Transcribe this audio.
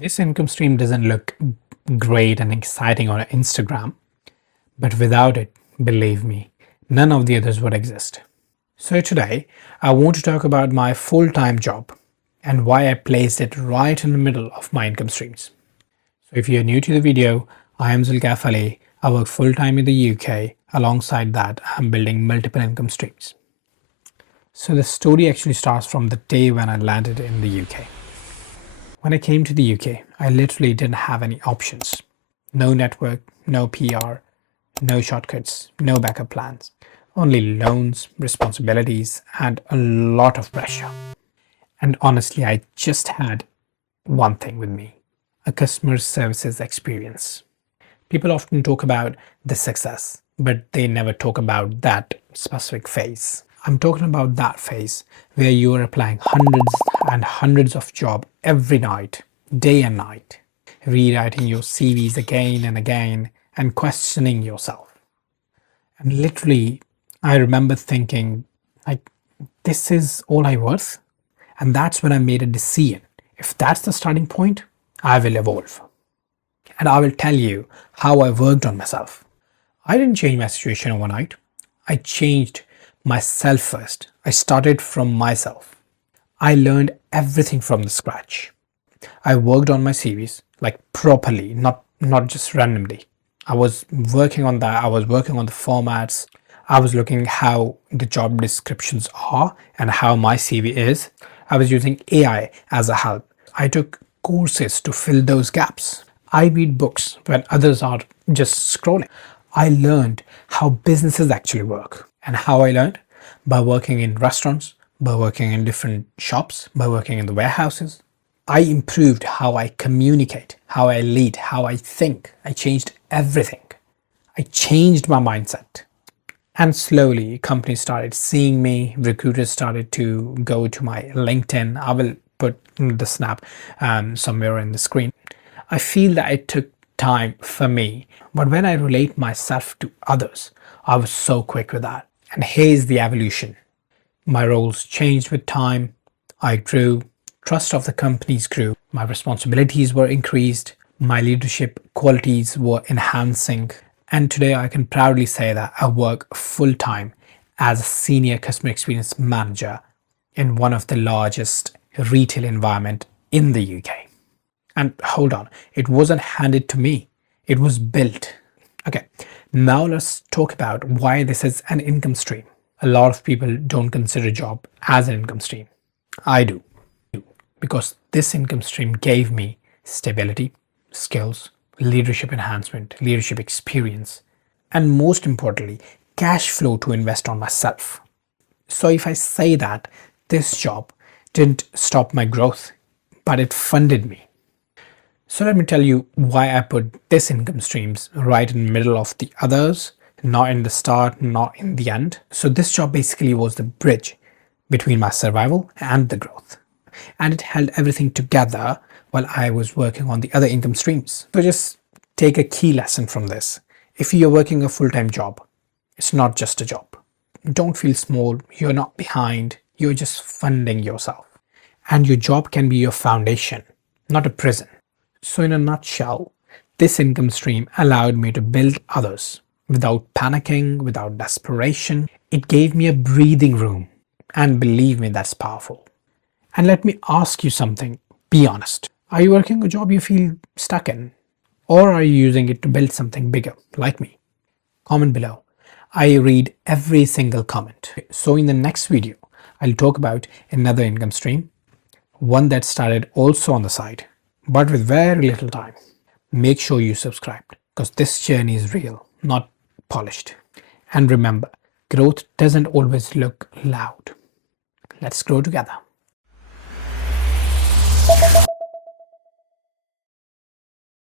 This income stream doesn't look great and exciting on Instagram, but without it, believe me, none of the others would exist. So today, I want to talk about my full-time job and why I placed it right in the middle of my income streams. So if you're new to the video, I am Zulkaf Ali. I work full-time in the UK. Alongside that, I'm building multiple income streams. So the story actually starts from the day when I landed in the UK. When I came to the UK, I literally didn't have any options. No network, no PR, no shortcuts, no backup plans. Only loans, responsibilities, and a lot of pressure. And honestly, I just had one thing with me: a customer services experience. People often talk about the success, but they never talk about that specific phase. I'm talking about that phase where you are applying hundreds and hundreds of jobs every night, day and night, rewriting your CVs again and again and questioning yourself. And literally, I remember thinking, like, this is all I worth? And that's when I made a decision. If that's the starting point, I will evolve. And I will tell you how I worked on myself. I didn't change my situation overnight. I changed myself first. I started from myself. I learned everything from the scratch. I worked on my CVs like properly, not just randomly. I was working on that. I was working on the formats. I was looking how the job descriptions are and how my CV is. I was using AI as a help. I took courses to fill those gaps. I read books when others are just scrolling. I learned how businesses actually work. And how I learned? By working in restaurants, by working in different shops, by working in the warehouses. I improved how I communicate, how I lead, how I think. I changed everything. I changed my mindset. And slowly, companies started seeing me. Recruiters started to go to my LinkedIn. I will put the snap somewhere in the screen. I feel that it took time for me, but when I relate myself to others, I was so quick with that. And here's the evolution. My roles changed with time. I grew. Trust of the companies grew. My responsibilities were increased. My leadership qualities were enhancing. And today I can proudly say that I work full-time as a senior customer experience manager in one of the largest retail environment in the UK. And hold on, it wasn't handed to me. It was built. Okay, now let's talk about why this is an income stream. A lot of people don't consider a job as an income stream. I do. Because this income stream gave me stability, skills, leadership enhancement, leadership experience, and most importantly, cash flow to invest on myself. So if I say that this job didn't stop my growth, but it funded me. So let me tell you why I put this income streams right in the middle of the others, not in the start, not in the end. So this job basically was the bridge between my survival and the growth. And it held everything together while I was working on the other income streams. So just take a key lesson from this. If you're working a full-time job, it's not just a job. Don't feel small. You're not behind. You're just funding yourself. And your job can be your foundation, not a prison. So in a nutshell, this income stream allowed me to build others without panicking, without desperation. It gave me a breathing room. And believe me, that's powerful. And let me ask you something. Be honest. Are you working a job you feel stuck in? Or are you using it to build something bigger, like me? Comment below. I read every single comment. So in the next video, I'll talk about another income stream, one that started also on the side, but with very little time. Make sure you subscribe because this journey is real, not polished. And remember, growth doesn't always look loud. Let's grow together.